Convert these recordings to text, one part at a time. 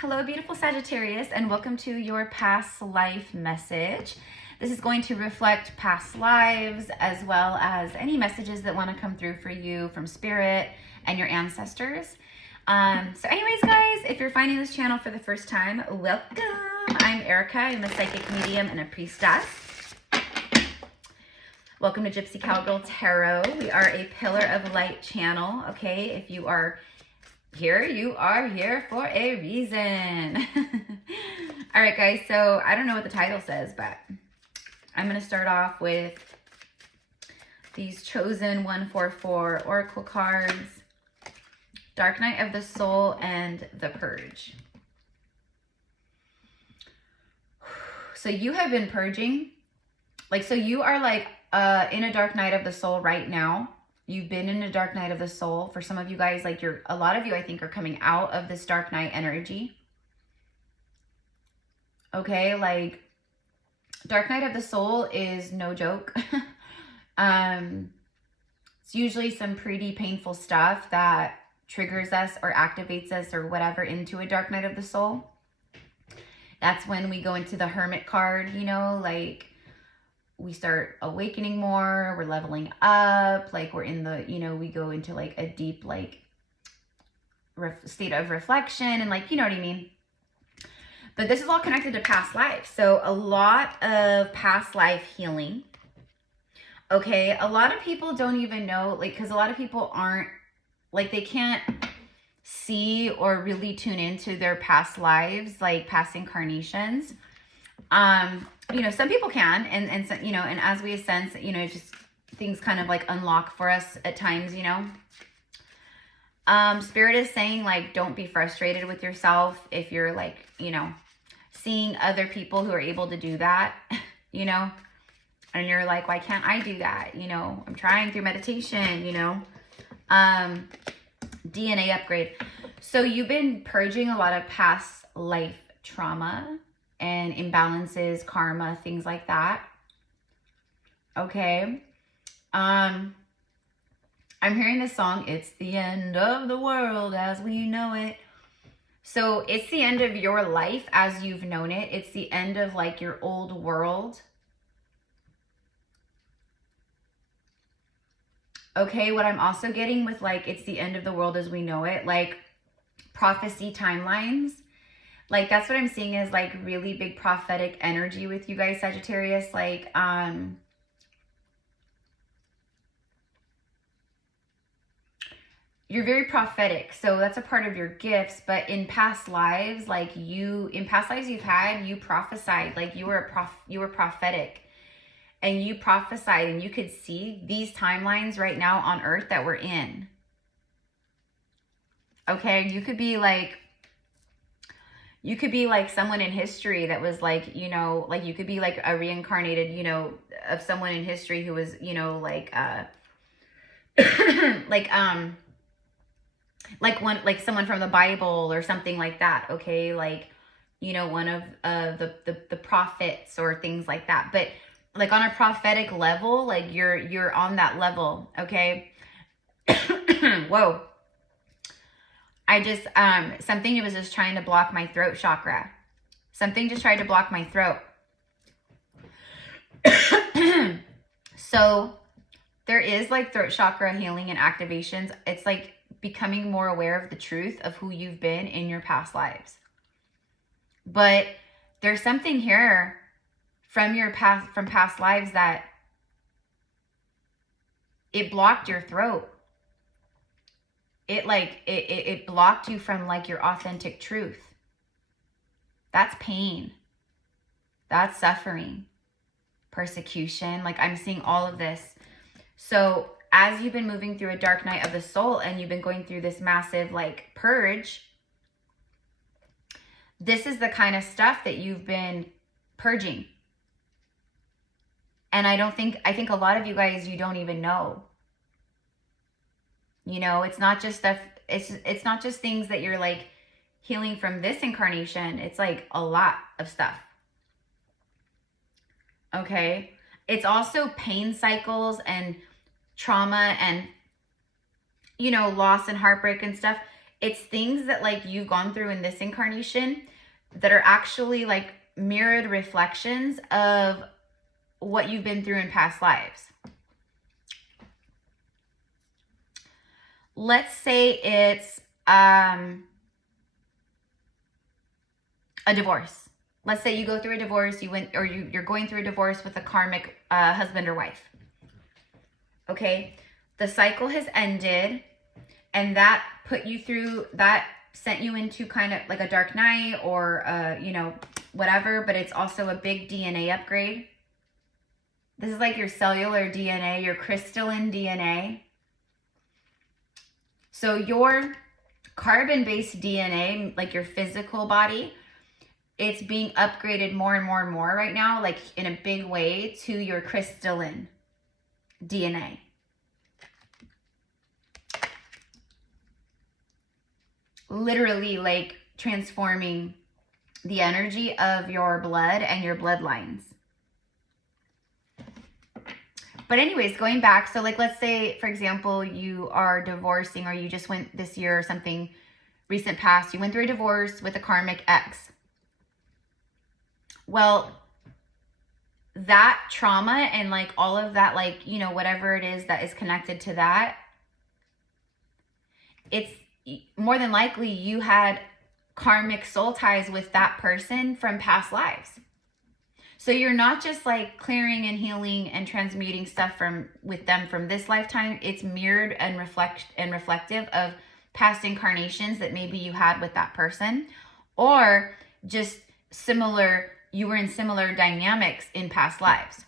Hello, beautiful Sagittarius, and welcome to your past life message. This is going to reflect past lives as well as any messages that want to come through for you from spirit and your ancestors. So anyways, guys, if you're finding this channel for the first time, welcome. I'm Erica. I'm a psychic medium and a priestess. Welcome to GypsyCowgirlTarot. We are a pillar of light channel, okay? If you are here, you are here for a reason. All right, guys, so I don't know what the title says, but I'm going to start off with these chosen 144 oracle cards, Dark Night of the Soul and the Purge. So you have been purging. So you are in a dark night of the soul right now. You've been in a dark night of the soul. For some of you guys, a lot of you, I think, are coming out of this dark night energy. Okay, dark night of the soul is no joke. It's usually some pretty painful stuff that triggers us or activates us or whatever into a dark night of the soul. That's when we go into the Hermit card, we start awakening more, we're leveling up, we're in the, we go into a deep, state of reflection and you know what I mean? But this is all connected to past life. So a lot of past life healing. Okay. A lot of people don't even know, because a lot of people aren't, they can't see or really tune into their past lives, past incarnations. Some people can, and so, and as we ascend, just things kind of unlock for us at times, Spirit is saying, don't be frustrated with yourself if you're seeing other people who are able to do that, and you're why can't I do that? I'm trying through meditation, DNA upgrade. So you've been purging a lot of past life trauma and imbalances, karma, things like that. Okay. I'm hearing this song, It's the End of the World as We Know It. So it's the end of your life as you've known it. It's the end of your old world. Okay, what I'm also getting with it's the end of the world as we know it, prophecy timelines. That's what I'm seeing is really big prophetic energy with you guys, Sagittarius. You're very prophetic. So that's a part of your gifts. But in past lives, in past lives you've had, you prophesied, you were prophetic. And you prophesied and you could see these timelines right now on earth that we're in. Okay, you could be someone in history that was you could be a reincarnated, of someone in history who was, someone from the Bible or something like that. Okay. One of the prophets or things like that. But on a prophetic level, you're on that level. Okay. Whoa. I just, something was just trying to block my throat chakra. Something just tried to block my throat. So there is throat chakra healing and activations. It's becoming more aware of the truth of who you've been in your past lives. But there's something here from past lives that it blocked your throat. It blocked you from your authentic truth. That's pain. That's suffering, persecution. I'm seeing all of this. So as you've been moving through a dark night of the soul and you've been going through this massive purge, this is the kind of stuff that you've been purging. And I think a lot of you guys, you don't even know. It's not just stuff, it's not just things that you're healing from this incarnation. It's a lot of stuff. Okay. It's also pain cycles and trauma and, loss and heartbreak and stuff. It's things that like you've gone through in this incarnation that are actually like mirrored reflections of what you've been through in past lives. Let's say it's a divorce. Let's say you go through a divorce, you're going through a divorce with a karmic husband or wife. Okay, the cycle has ended, and that put you through, that sent you into kind of like a dark night or you know, whatever, but it's also a big DNA upgrade. This is like your cellular DNA, your crystalline DNA. So your carbon-based DNA, like your physical body, it's being upgraded more and more and more right now, like in a big way, to your crystalline DNA. Literally like transforming the energy of your blood and your bloodlines. But anyways, going back, so like let's say, for example, you are divorcing, or you just went this year or something, recent past, you went through a divorce with a karmic ex. Well, that trauma and like all of that, like, you know, whatever it is that is connected to that, it's more than likely you had karmic soul ties with that person from past lives. So you're not just like clearing and healing and transmuting stuff with them from this lifetime. It's mirrored and reflective of past incarnations that maybe you had with that person, or just similar, you were in similar dynamics in past lives.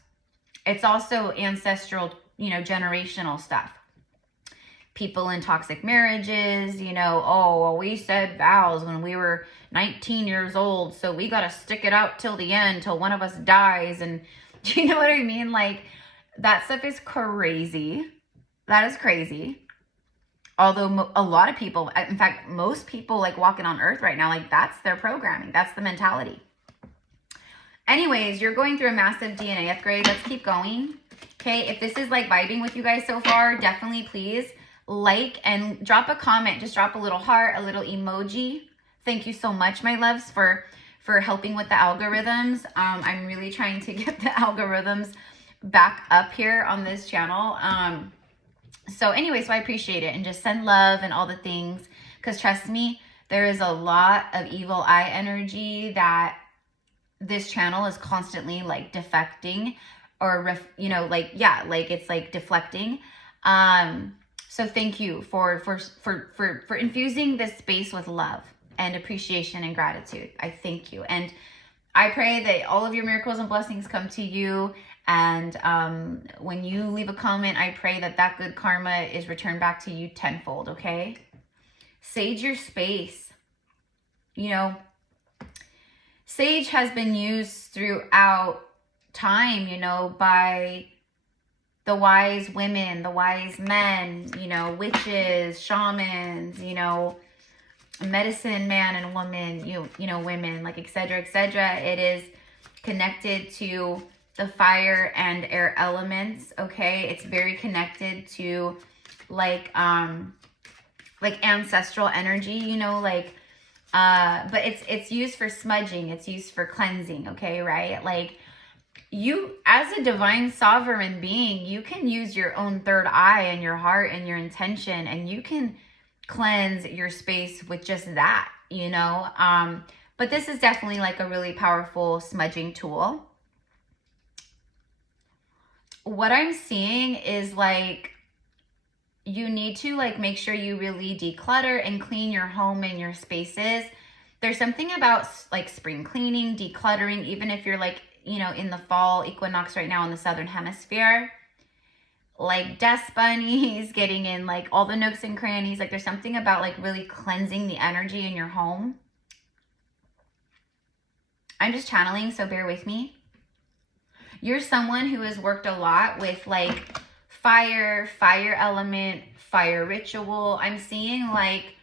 It's also ancestral, you know, generational stuff. People in toxic marriages, you know, oh, well, we said vows when we were 19 years old, so we got to stick it out till the end, till one of us dies. And do you know what I mean? Like, that stuff is crazy. That is crazy. Although a lot of people, in fact, most people like walking on earth right now, like that's their programming. That's the mentality. Anyways, you're going through a massive DNA upgrade. Let's keep going. Okay, if this is like vibing with you guys so far, definitely please like and drop a comment. Just drop a little heart, a little emoji. Thank you so much, my loves, for helping with the algorithms. I'm really trying to get the algorithms back up here on this channel. So anyway, so I appreciate it, and just send love and all the things, because trust me, there is a lot of evil eye energy that this channel is constantly like defecting, or you know, like, yeah, like it's like deflecting. So thank you for infusing this space with love and appreciation and gratitude. I thank you. And I pray that all of your miracles and blessings come to you. And when you leave a comment, I pray that that good karma is returned back to you tenfold, okay? Sage your space. You know, sage has been used throughout time, you know, by the wise women, the wise men, you know, witches, shamans, you know, medicine man and woman, you know, women, like, etc., etc. It is connected to the fire and air elements, okay? It's very connected to like ancestral energy, you know, like, but it's used for smudging, it's used for cleansing, okay, right? Like, you, as a divine sovereign being, you can use your own third eye and your heart and your intention, and you can cleanse your space with just that, you know? But this is definitely like a really powerful smudging tool. What I'm seeing is like, you need to like make sure you really declutter and clean your home and your spaces. There's something about like spring cleaning, decluttering, even if you're like, you know, in the fall equinox right now in the southern hemisphere, like dust bunnies getting in like all the nooks and crannies. Like, there's something about like really cleansing the energy in your home. I'm just channeling, so bear with me. You're someone who has worked a lot with like fire element, fire ritual. I'm seeing like,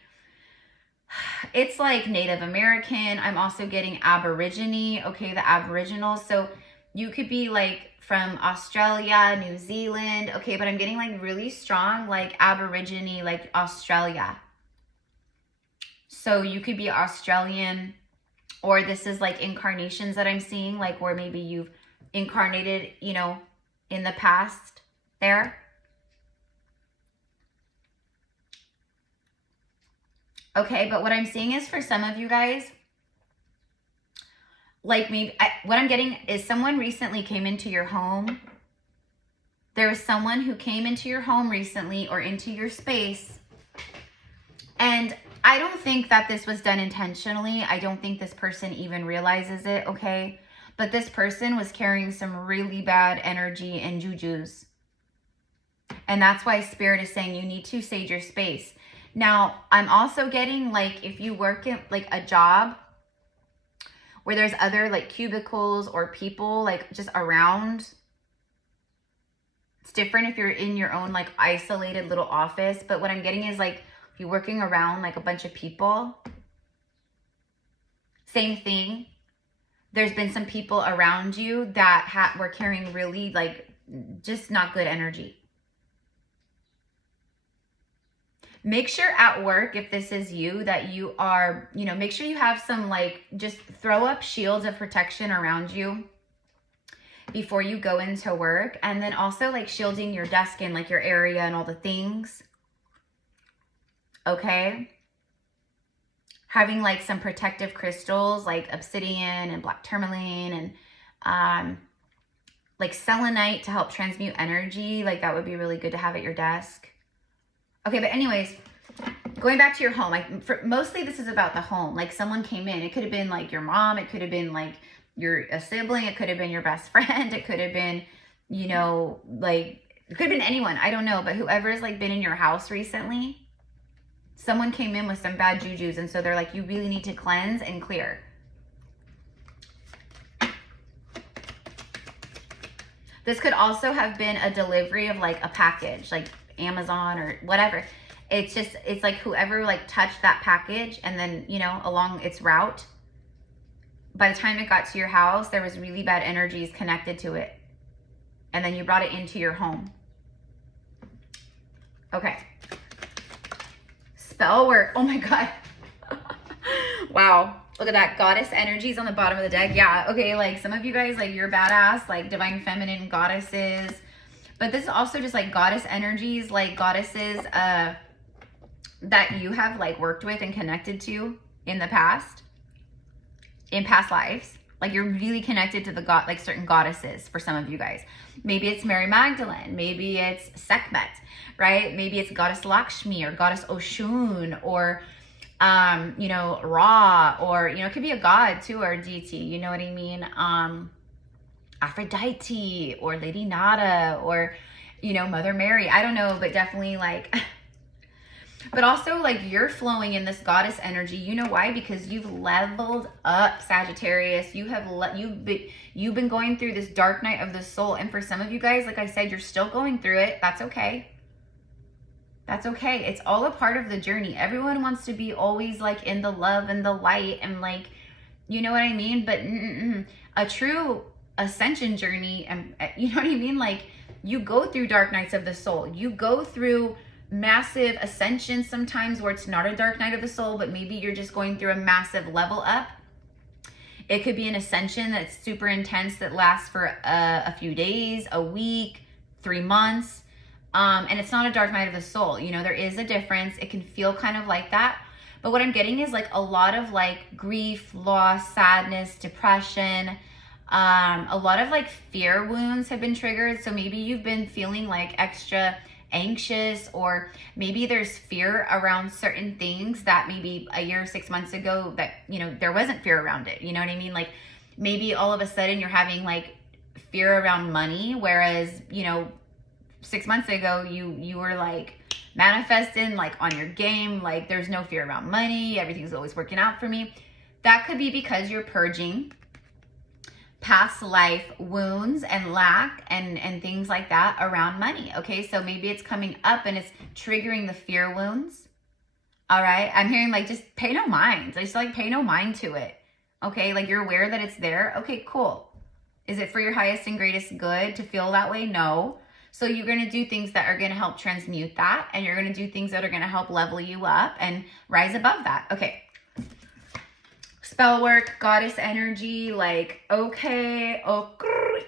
it's like Native American. I'm also getting Aborigine, okay, the Aboriginals. So you could be like from Australia, New Zealand, okay, but I'm getting like really strong like Aborigine, like Australia. So you could be Australian, or this is like incarnations that I'm seeing, like where maybe you've incarnated, you know, in the past there. Okay, but what I'm seeing is for some of you guys, like maybe, what I'm getting is someone recently came into your home. There was someone who came into your home recently or into your space. And I don't think that this was done intentionally. I don't think this person even realizes it, okay? But this person was carrying some really bad energy and jujus. And that's why Spirit is saying you need to sage your space. Now, I'm also getting like if you work in like a job where there's other like cubicles or people like just around. It's different if you're in your own like isolated little office. But what I'm getting is like if you're working around like a bunch of people, same thing. There's been some people around you that were carrying really like just not good energy. Make sure at work, if this is you, that you are, you know, make sure you have some like, just throw up shields of protection around you before you go into work. And then also like shielding your desk and like your area and all the things. Okay. Having like some protective crystals like obsidian and black tourmaline and like selenite to help transmute energy. Like that would be really good to have at your desk. Okay, but anyways, going back to your home, like mostly this is about the home. Like someone came in, it could have been like your mom, it could have been like a sibling, it could have been your best friend, it could have been, you know, like it could have been anyone, I don't know, but whoever's like been in your house recently, someone came in with some bad jujus, and so they're like, you really need to cleanse and clear. This could also have been a delivery of like a package, like Amazon or whatever. It's just, it's like whoever like touched that package and then, you know, along its route, by the time it got to your house, there was really bad energies connected to it. And then you brought it into your home. Okay. Spell work. Oh my God. Wow. Look at that. Goddess energies on the bottom of the deck. Yeah. Okay. Like some of you guys, like you're badass, like divine feminine goddesses. But this is also just like goddess energies, like goddesses that you have like worked with and connected to in the past, in past lives. Like you're really connected to the like certain goddesses for some of you guys. Maybe it's Mary Magdalene, maybe it's Sekhmet, right? Maybe it's Goddess Lakshmi or Goddess Oshun or, you know, Ra, or, you know, it could be a god too or a deity, you know what I mean? Aphrodite or Lady Nada or, you know, Mother Mary. I don't know, but definitely like, but also like you're flowing in this goddess energy. You know why? Because you've leveled up, Sagittarius. You've been going through this dark night of the soul. And for some of you guys, like I said, you're still going through it. That's okay. That's okay. It's all a part of the journey. Everyone wants to be always like in the love and the light and like, you know what I mean? But a true ascension journey, and you know what I mean? Like you go through dark nights of the soul. You go through massive ascension sometimes where it's not a dark night of the soul, but maybe you're just going through a massive level up. It could be an ascension that's super intense that lasts for a few days, a week, 3 months. And it's not a dark night of the soul. You know, there is a difference. It can feel kind of like that. But what I'm getting is like a lot of like grief, loss, sadness, depression. A lot of like fear wounds have been triggered. So maybe you've been feeling like extra anxious, or maybe there's fear around certain things that maybe a year, 6 months ago that, you know, there wasn't fear around it. You know what I mean? Like maybe all of a sudden you're having like fear around money, whereas, you know, 6 months ago you were like manifesting, like on your game, like there's no fear around money, everything's always working out for me. That could be because you're purging past life wounds and lack and things like that around money. Okay, so maybe it's coming up and it's triggering the fear wounds. All right, I'm hearing like just pay no mind. Just like pay no mind to it. Okay, like you're aware that it's there. Okay, cool. Is it for your highest and greatest good to feel that way? No. So you're going to do things that are going to help transmute that, and you're going to do things that are going to help level you up and rise above that. Okay. Spell work, goddess energy, like, okay,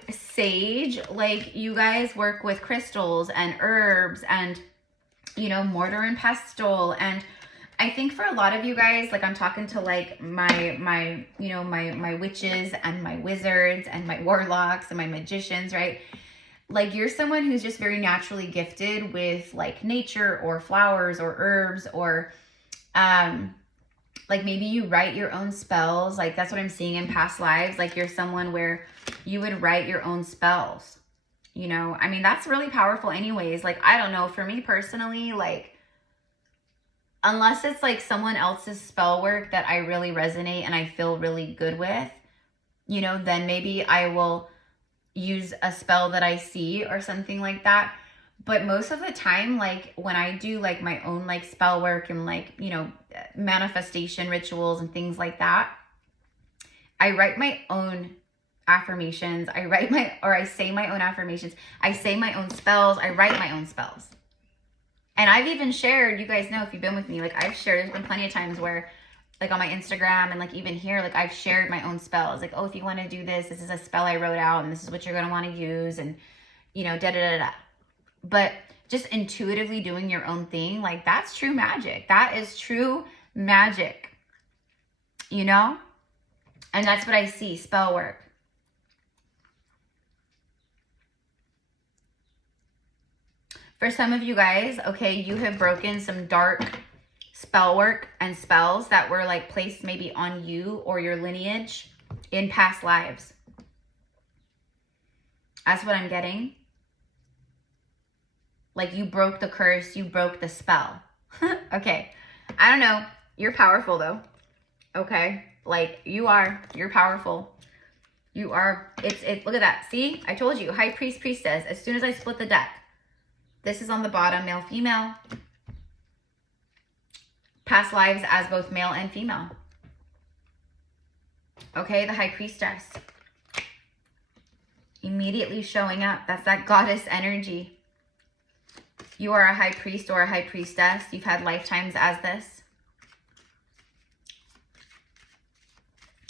sage, like you guys work with crystals and herbs and, you know, mortar and pestle. And I think for a lot of you guys, like I'm talking to like my witches and my wizards and my warlocks and my magicians, right? Like you're someone who's just very naturally gifted with like nature or flowers or herbs or, like maybe you write your own spells. Like that's what I'm seeing in past lives. Like you're someone where you would write your own spells, you know? I mean, that's really powerful anyways. Like, I don't know, for me personally, like, unless it's like someone else's spell work that I really resonate and I feel really good with, you know, then maybe I will use a spell that I see or something like that. But most of the time, like when I do like my own like spell work and like, you know, manifestation rituals and things like that, I write my own affirmations. I say my own affirmations. I say my own spells. I write my own spells. And I've even shared, you guys know if you've been with me, like I've shared, there's been plenty of times where like on my Instagram and like even here, like I've shared my own spells. Like, oh, if you want to do this, this is a spell I wrote out and this is what you're going to want to use and, you know, da-da-da-da. But just intuitively doing your own thing, like that's true magic. That is true magic, you know? And that's what I see, spell work. For some of you guys, okay, you have broken some dark spell work and spells that were like placed maybe on you or your lineage in past lives. That's what I'm getting. Like you broke the curse, you broke the spell. Okay. I don't know. You're powerful though. Okay. Like you're powerful. You are, look at that. See, I told you, High Priest, Priestess. As soon as I split the deck, this is on the bottom, male, female. Past lives as both male and female. Okay, the High Priestess. Immediately showing up. That's that goddess energy. You are a high priest or a high priestess. You've had lifetimes as this.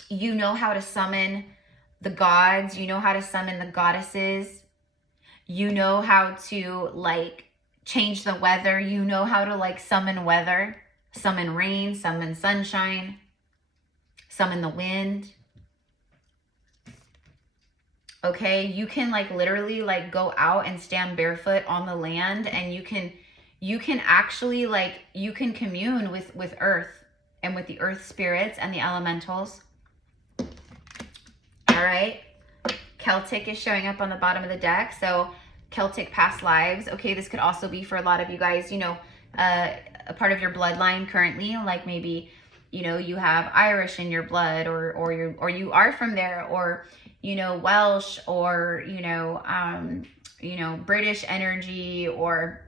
You know how to summon the gods. You know how to summon the goddesses. You know how to like change the weather. You know how to like summon weather, summon rain, summon sunshine, summon the wind. Okay, you can like literally like go out and stand barefoot on the land, and you can actually like, you can commune with earth and with the earth spirits and the elementals. All right. Celtic is showing up on the bottom of the deck. So Celtic past lives. Okay, this could also be for a lot of you guys, you know, a part of your bloodline currently, like maybe, you know, you have Irish in your blood or you are from there, or, you know, Welsh, or, you know, British energy or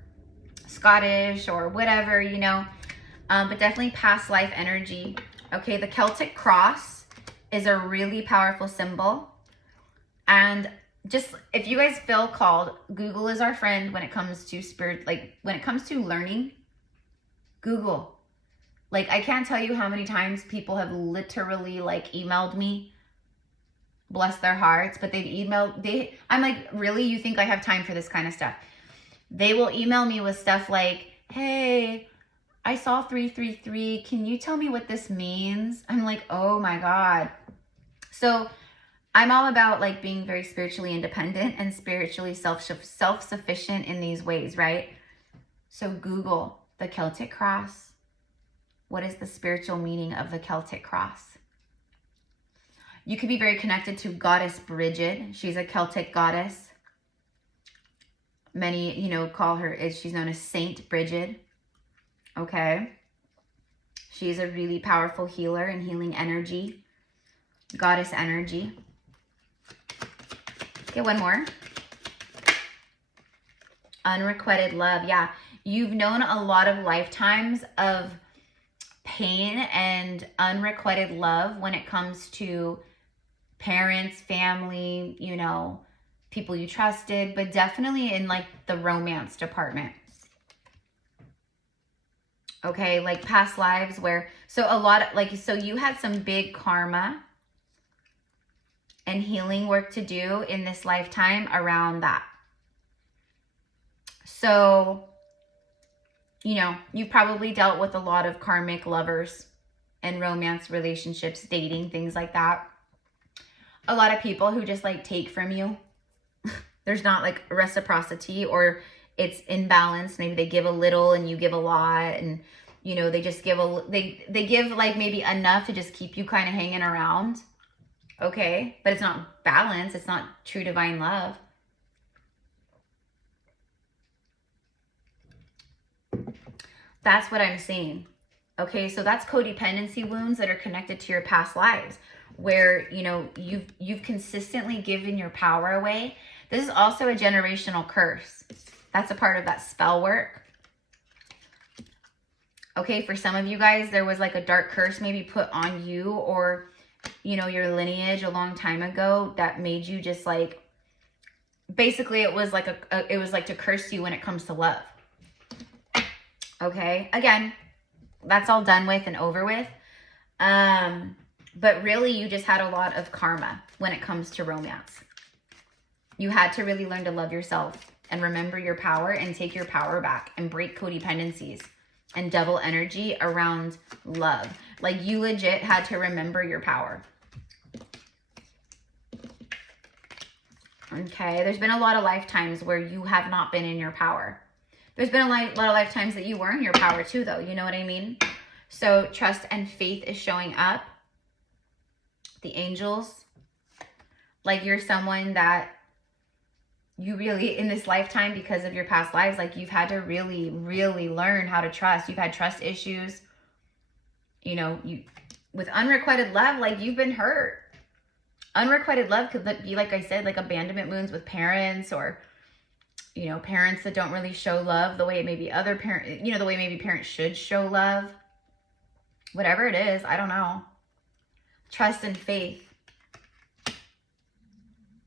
Scottish or whatever, you know, but definitely past life energy. Okay, the Celtic cross is a really powerful symbol. And just, if you guys feel called, Google is our friend when it comes to spirit, like when it comes to learning, Google. Like, I can't tell you how many times people have literally like emailed me, bless their hearts, but I'm like, really? You think I have time for this kind of stuff? They will email me with stuff like, hey, I saw 333. Can you tell me what this means? I'm like, oh my God. So I'm all about like being very spiritually independent and spiritually self-sufficient in these ways, right? So Google the Celtic cross. What is the spiritual meaning of the Celtic cross? You could be very connected to Goddess Bridget. She's a Celtic goddess. Many, you know, call her, she's known as Saint Bridget. Okay. She's a really powerful healer and healing energy. Goddess energy. Okay, one more. Unrequited love. Yeah. You've known a lot of lifetimes of pain and unrequited love when it comes to parents, family, you know, people you trusted, but definitely in like the romance department. Okay, like past lives where, so a lot of, like, so you had some big karma and healing work to do in this lifetime around that. So, you know, you probably dealt with a lot of karmic lovers and romance relationships, dating, things like that. A lot of people who just like take from you. There's not like reciprocity, or it's imbalanced. Maybe they give a little and you give a lot, and you know, they just give they give like maybe enough to just keep you kind of hanging around. Okay, but it's not balance. It's not true divine love. That's what I'm seeing. Okay, so that's codependency wounds that are connected to your past lives, where, you know, you've consistently given your power away. This is also a generational curse. That's a part of that spell work. Okay, for some of you guys, there was like a dark curse maybe put on you, or, you know, your lineage a long time ago that made you just like, basically it was like it was like to curse you when it comes to love. Okay, again, that's all done with and over with. But really you just had a lot of karma when it comes to romance. You had to really learn to love yourself and remember your power and take your power back and break codependencies and devil energy around love. Like, you legit had to remember your power. Okay, there's been a lot of lifetimes where you have not been in your power. There's been a lot of lifetimes that you were in your power too, though. You know what I mean? So trust and faith is showing up. The angels. Like, you're someone that you really, in this lifetime, because of your past lives, like, you've had to really, really learn how to trust. You've had trust issues. You know, with unrequited love, like, you've been hurt. Unrequited love could be, like I said, like abandonment wounds with parents, or, you know, parents that don't really show love the way maybe other parents, you know, the way maybe parents should show love. Whatever it is, I don't know. Trust and faith.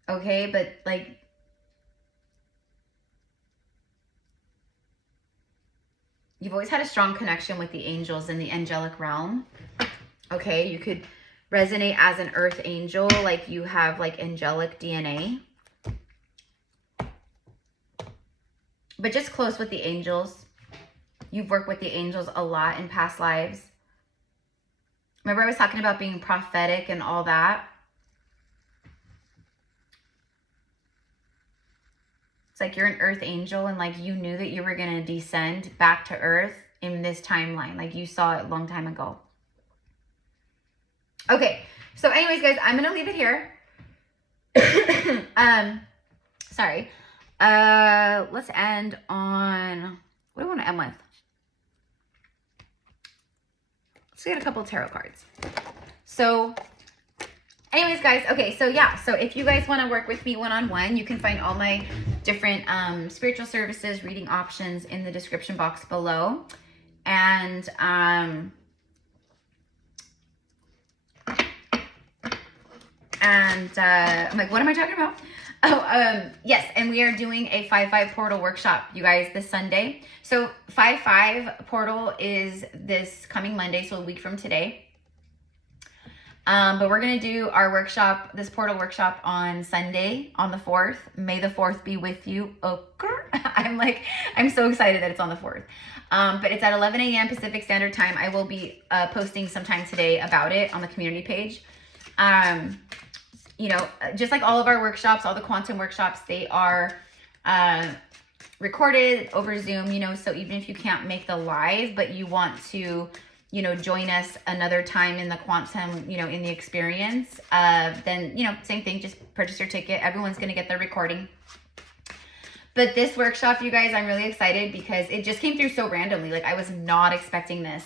Okay, but like, you've always had a strong connection with the angels in the angelic realm. Okay, you could resonate as an earth angel, like you have like angelic DNA. But just close with the angels. You've worked with the angels a lot in past lives. Remember I was talking about being prophetic and all that? It's like you're an earth angel, and like you knew that you were going to descend back to earth in this timeline. Like you saw it a long time ago. Okay, so anyways, guys, I'm going to leave it here. Sorry. Let's end on, what do I want to end with? Let's get a couple of tarot cards. So anyways, guys, okay, so yeah, so if you guys want to work with me one-on-one, you can find all my different spiritual services, reading options in the description box below. And I'm like, what am I talking about? Oh, yes, and we are doing a 5/5 portal workshop, you guys, this Sunday. So 5/5 portal is this coming Monday, so a week from today. But we're going to do our workshop, this portal workshop, on Sunday, on the 4th. May the 4th be with you. Okay. I'm so excited that it's on the 4th. But it's at 11 a.m. Pacific Standard Time. I will be posting sometime today about it on the community page. You know, just like all of our workshops, all the quantum workshops, they are recorded over Zoom, you know, so even if you can't make the live, but you want to, you know, join us another time in the quantum, you know, in the experience, then, you know, same thing, just purchase your ticket. Everyone's going to get their recording. But this workshop, you guys, I'm really excited because it just came through so randomly. Like, I was not expecting this.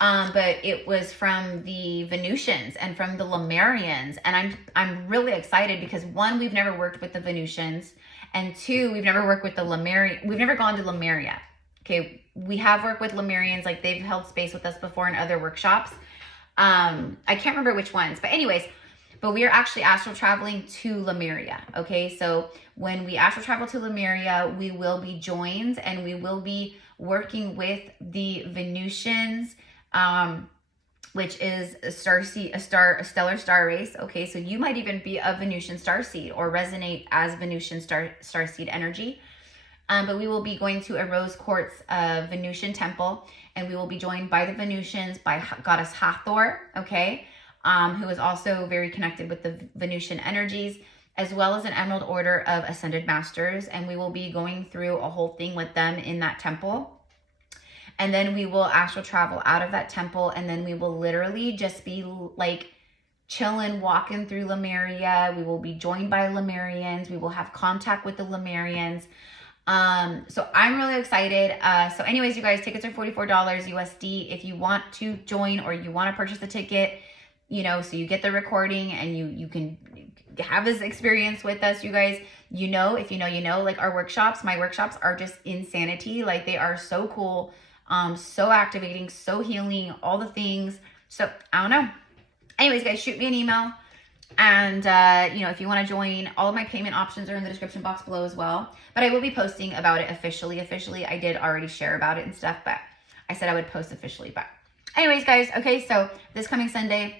But it was from the Venusians and from the Lemurians. And I'm really excited because, one, we've never worked with the Venusians. And two, we've never worked with the Lemuria. We've never gone to Lemuria. Okay, we have worked with Lemurians. Like, they've held space with us before in other workshops. I can't remember which ones. But anyways, but we are actually astral traveling to Lemuria. Okay, so when we astral travel to Lemuria, we will be joined and we will be working with the Venusians, which is a starseed, a stellar star race. Okay, so you might even be a Venusian starseed or resonate as Venusian starseed energy. But we will be going to a rose quartz Venusian temple, and we will be joined by the Venusians, by goddess Hathor, okay, who is also very connected with the Venusian energies, as well as an Emerald Order of Ascended Masters. And we will be going through a whole thing with them in that temple. And then we will astral travel out of that temple, and then we will literally just be like chilling, walking through Lemuria. We will be joined by Lemurians. We will have contact with the Lemurians. So I'm really excited. So anyways, you guys, tickets are $44 USD. If you want to join or you want to purchase the ticket, you know, so you get the recording and you can have this experience with us, you guys, you know, if you know, you know, like our workshops, my workshops are just insanity. Like they are so cool, so activating, so healing, all the things. So I don't know. Anyways, guys, shoot me an email. And, you know, if you want to join, all of my payment options are in the description box below as well. But I will be posting about it officially. I did already share about it and stuff, but I said I would post officially. But anyways, guys, okay, so this coming Sunday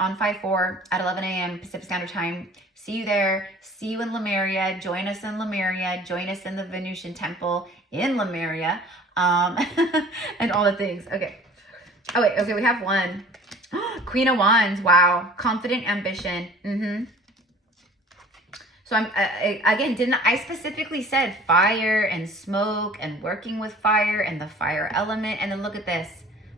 on 5/4 at 11 a.m. Pacific Standard Time. See you there. See you in Lemuria. Join us in Lemuria. Join us in the Venusian Temple in Lemuria. And all the things. Okay. Oh, wait. Okay, we have one. Queen of Wands. Wow. Confident ambition. So I'm again, I specifically said fire and smoke and working with fire and the fire element. And then look at this,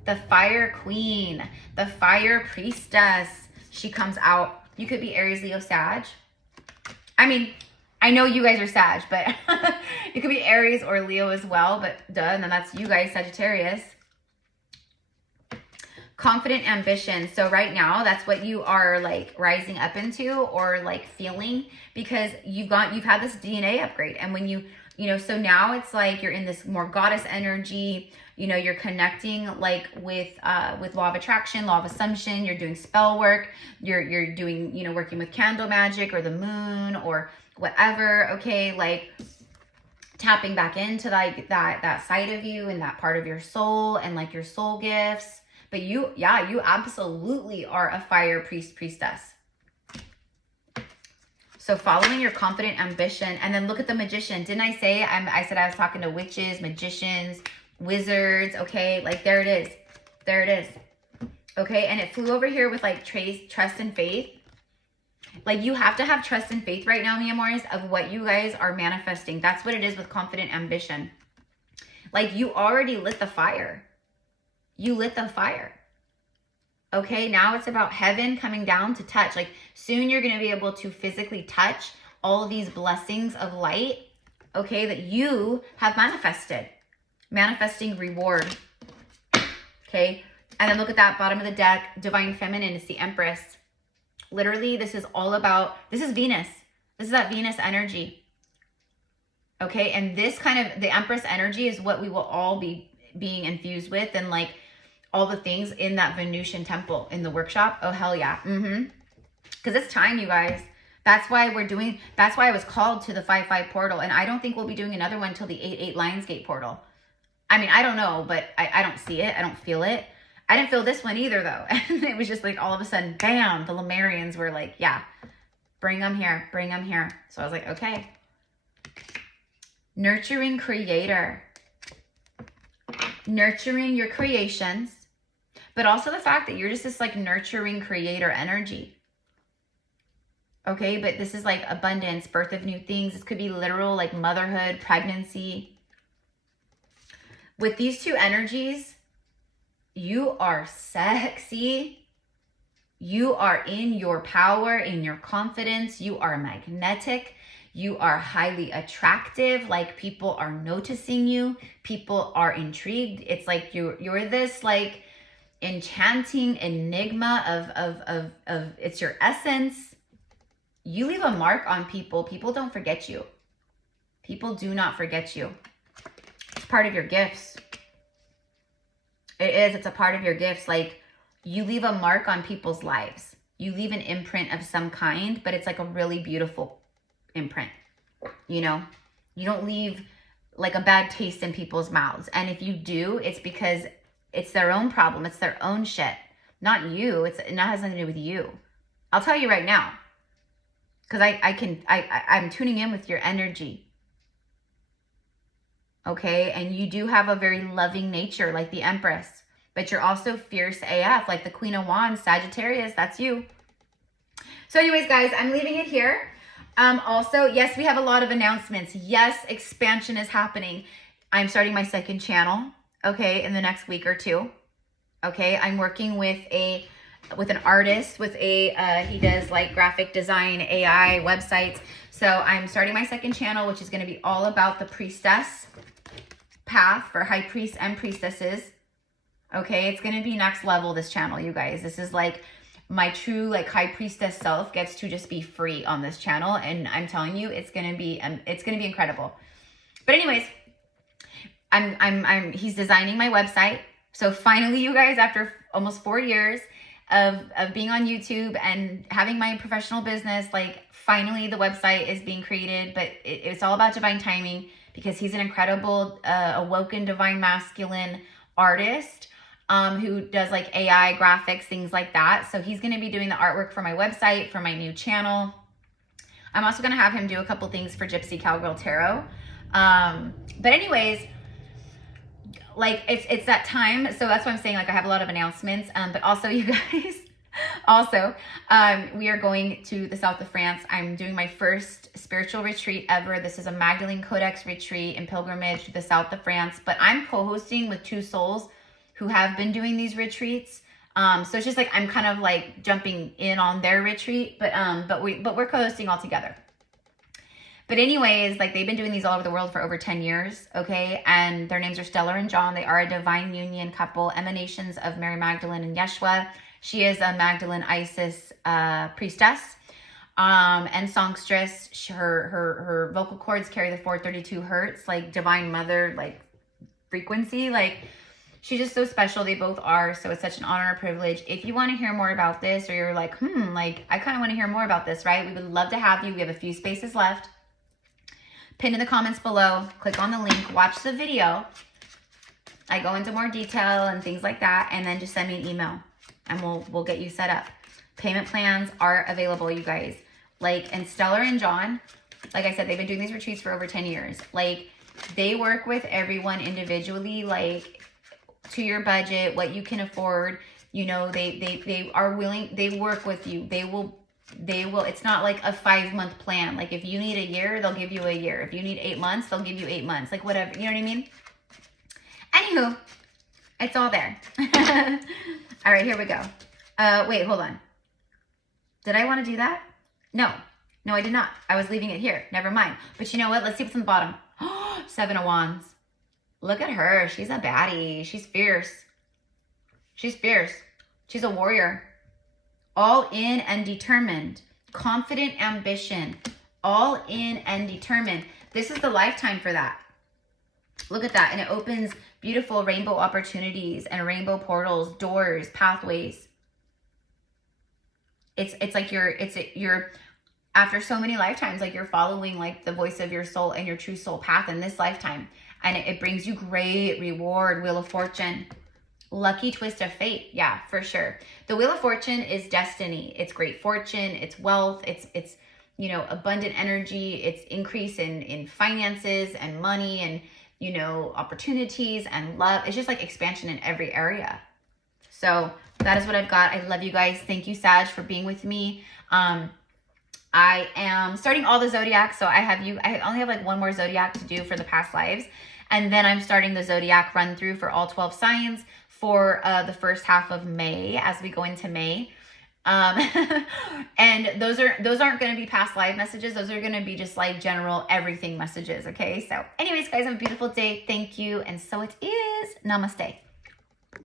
the fire queen, the fire priestess. She comes out. You could be Aries, Leo, Sag. I mean, I know you guys are Sag, but you could be Aries or Leo as well. But duh, and then that's you guys, Sagittarius. Confident ambition. So right now, that's what you are like rising up into or like feeling, because you've had this DNA upgrade. And when you know, so now it's like you're in this more goddess energy, you know, you're connecting like with law of attraction, law of assumption, you're doing spell work, you're doing, you know, working with candle magic or the moon or whatever. Okay. Like tapping back into like that side of you and that part of your soul and like your soul gifts. But you absolutely are a fire priestess. So following your confident ambition, and then look at the magician. Didn't I say, I said I was talking to witches, magicians, wizards, okay? Like there it is. There it is. Okay, and it flew over here with like trust and faith. Like you have to have trust and faith right now, mi amores, of what you guys are manifesting. That's what it is with confident ambition. Like you already lit the fire. You lit the fire. Okay, now it's about heaven coming down to touch. Like soon you're going to be able to physically touch all of these blessings of light, okay, that you have manifested. Manifesting reward. Okay, and then look at that bottom of the deck, Divine Feminine. It's the Empress. Literally, this is all about, this is Venus. This is that Venus energy. Okay, and this kind of, the Empress energy is what we will all be being infused with, and like all the things in that Venusian temple in the workshop. Oh, hell yeah. Because it's time, you guys. That's why that's why I was called to the 5/5 portal. And I don't think we'll be doing another one till the 8/8 Lionsgate portal. I mean, I don't know, but I don't see it. I don't feel it. I didn't feel this one either, though. And it was just like all of a sudden, bam, the Lemurians were like, yeah, bring them here. Bring them here. So I was like, okay. Nurturing creator. Nurturing your creations. But also the fact that you're just this like nurturing creator energy. Okay, but this is like abundance, birth of new things. This could be literal like motherhood, pregnancy. With these two energies, you are sexy. You are in your power, in your confidence. You are magnetic. You are highly attractive. Like people are noticing you. People are intrigued. It's like you're this like enchanting enigma of it's your essence. You leave a mark on people. People don't forget you. People do not forget you. It's part of your gifts. It is. It's a part of your gifts. Like you leave a mark on people's lives. you leave an imprint of some kind, but it's like a really beautiful imprint, you know? You don't leave like a bad taste in people's mouths. And if you do, it's because it's their own problem. It's their own shit, not you. It has nothing to do with you. I'll tell you right now, because I'm tuning in with your energy. Okay, and you do have a very loving nature like the Empress, but you're also fierce AF like the Queen of Wands, Sagittarius. That's you. So anyways, guys, I'm leaving it here. Also, yes, we have a lot of announcements. Yes, expansion is happening. I'm starting my second channel, okay, in the next week or two. Okay, I'm working with an artist, he does like graphic design, AI, websites. So I'm starting my second channel, which is going to be all about the Priestess path for high priests and priestesses. Okay, it's going to be next level, this channel, you guys. This is like my true like high priestess self gets to just be free on this channel, and I'm telling you, it's going to be incredible. But anyways, he's designing my website. So finally, you guys, after almost 4 years of being on YouTube and having my professional business, like finally the website is being created. But it's all about divine timing, because he's an incredible awoken divine masculine artist who does like AI graphics, things like that. So he's going to be doing the artwork for my website, for my new channel. I'm also going to have him do a couple things for Gypsy Cowgirl Tarot. But anyways, like it's that time. So that's why I'm saying like I have a lot of announcements. But also, you guys, we are going to the south of France. I'm doing my first spiritual retreat ever. This is a Magdalene Codex retreat and pilgrimage to the south of France. But I'm co-hosting with two souls who have been doing these retreats. So it's just like I'm kind of like jumping in on their retreat, but we're co-hosting all together. But anyways, like they've been doing these all over the world for over 10 years, okay? And their names are Stella and John. They are a divine union couple, emanations of Mary Magdalene and Yeshua. She is a Magdalene Isis priestess and songstress. Her vocal cords carry the 432 hertz, like divine mother, like frequency. Like she's just so special. They both are. So it's such an honor and privilege. If you want to hear more about this, or you're like, like I kind of want to hear more about this, right? We would love to have you. We have a few spaces left. Pin in the comments below, click on the link, watch the video. I go into more detail and things like that, and then just send me an email and we'll get you set up. Payment plans are available, you guys. Like, and Stella and John, like I said, they've been doing these retreats for over 10 years. Like, they work with everyone individually, like to your budget, what you can afford. You know, they are willing, they work with you. They will, it's not like a 5-month plan. Like if you need a year, they'll give you a year. If you need 8 months, they'll give you 8 months, like whatever, you know what I mean? Anywho, it's all there. All right, here we go. Wait, hold on. Did I want to do that? No, I did not. I was leaving it here. Never mind. But you know what? Let's see what's on the bottom. 7 of Wands. Look at her. She's a baddie. She's fierce. She's fierce. She's a warrior. All in and determined. Confident ambition. All in and determined. This is the lifetime for that. Look at that. And it opens beautiful rainbow opportunities and rainbow portals, doors, pathways. It's like you're after so many lifetimes, like you're following like the voice of your soul and your true soul path in this lifetime. And it brings you great reward. Wheel of Fortune. Lucky twist of fate. Yeah, for sure. The Wheel of Fortune is destiny. It's great fortune. It's wealth. It's you know, abundant energy. It's increase in finances and money and, you know, opportunities and love. It's just like expansion in every area. So that is what I've got. I love you guys. Thank you, Sag, for being with me. I am starting all the zodiac. So I only have like one more zodiac to do for the past lives. And then I'm starting the zodiac run through for all 12 signs for the first half of May as we go into May. And those aren't going to be past live messages. Those are going to be just like general everything messages. Okay. So anyways, guys, have a beautiful day. Thank you. And so it is. Namaste.